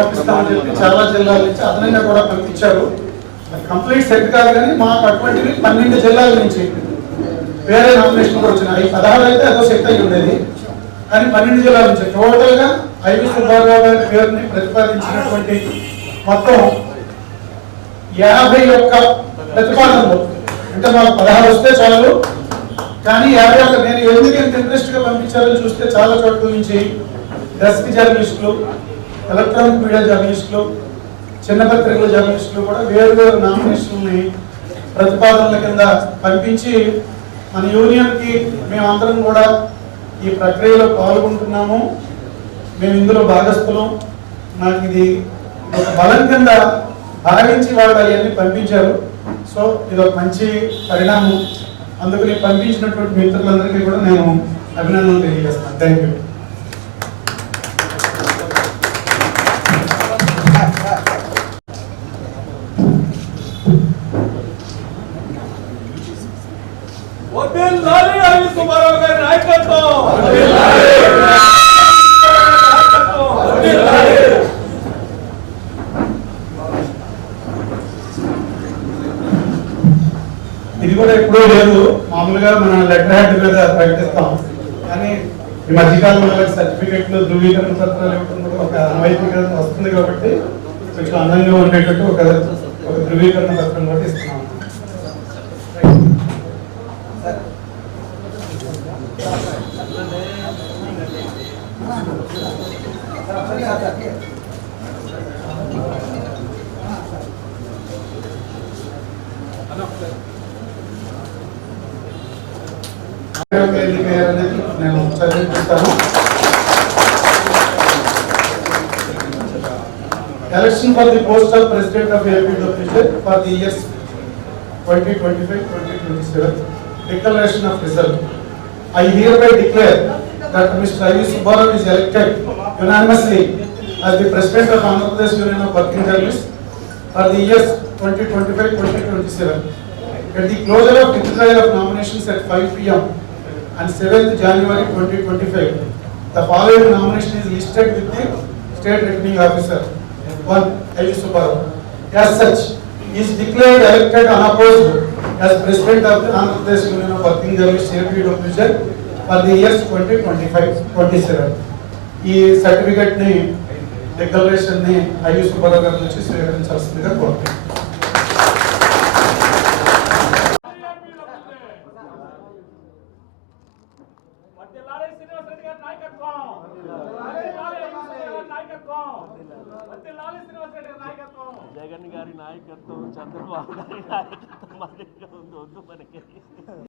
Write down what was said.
పంపిస్తామని చెప్పి చాలా జిల్లాల నుంచి అదనంగా కూడా పంపించారు. కంప్లీట్ సెట్ కాదు కానీ మాకు అటువంటివి పన్నెండు జిల్లాల నుంచి వేరే నామినేషన్ కూడా వచ్చినాయి. పదహారు అయితే అదో సెట్ అయి ఉండేది. కానీ పన్నెండు జిల్లాల నుంచి టోటల్గా ఐవి సుబ్బారావు గారి పేరుని ప్రతిపాదించినటువంటి మొత్తం యాభై ఒక్క ప్రతిపాదనలు. అంటే మాకు పదహారు వస్తే చాలు. కానీ యాభై ఒక్క నేను ఎందుకు ఇంత ఇంట్రెస్ట్గా పంపించారో చూస్తే చాలా చోట్ల నుంచి డెస్క్ జర్నలిస్టులు ఎలక్ట్రానిక్ మీడియా జర్నలిస్టులు చిన్న పత్రికల జర్నలిస్టులు కూడా వేరు వేరు నామినేషన్ని ప్రతిపాదనల కింద పంపించి మన యూనియన్కి మేమందరం కూడా ఈ ప్రక్రియలో పాల్గొంటున్నాము. మేము ఇందులో భాగస్థులం. నాకు ఇది ఒక బలం కింద భావించి వాళ్ళు అవన్నీ పంపించారు. సో ఇది ఒక మంచి పరిణామం. అందుకని పంపించినటువంటి మిత్రులందరికీ కూడా నేను అభినందనలు తెలియజేస్తాను. థ్యాంక్ యూ వదిలాలి అవి సుబ్బారావు గారి నాయకత్వం. వదిలాలి. ఇది కూడా ఎప్పుడూ లేదు. మామూలుగా మన లెటర్ హెడ్ మీద ప్రకటిస్తాం. కానీ ఈ మధ్యకాలంలో సర్టిఫికెట్లు ధృవీకరణ పత్రాలు ఇవ్వడం ఒక అనవైతికత వస్తుంది కాబట్టి కొంచెం అందంగా ఉండేటట్టు ఒక ఒక ధృవీకరణ పత్రం కూడా ఇస్తున్నాం. నేను చదివిస్తాను Election for the post of President of APWC for the years 2025-2027. Declaration of result. I hereby declare that Mr. I. V. Subbarao is elected unanimously as the President of Andhra Pradesh Union of Working Journalists for the years 2025-2027. At the closure of withdrawal of nominations at 5 p.m. on 7th January 2025, the following nomination is listed with the state returning officer. One, I. V. Subbarao. As such, he is declared elected unopposed as President of the Andhra Pradesh Union of Working Journalists APWZ for the years 2025-27. ఈ సర్టిఫికెట్ని డిక్లరేషన్ని IV Subbarao గారి నుంచి స్వీకరించాల్సిందిగా కోరుతున్నాను వదిలాలి శ్రీనివాస్ రెడ్డి గారి నాయకత్వం. వదిలాలి శ్రీనివాస్ రెడ్డి గారి నాయకత్వం. వదిలాలి శ్రీనివాస్ రెడ్డి గారి నాయకత్వం. జగన్ గారి నాయకత్వం చంద్రబాబు గారి నాయకత్వం మాదిరిగా ఉంది వద్దు మనకి.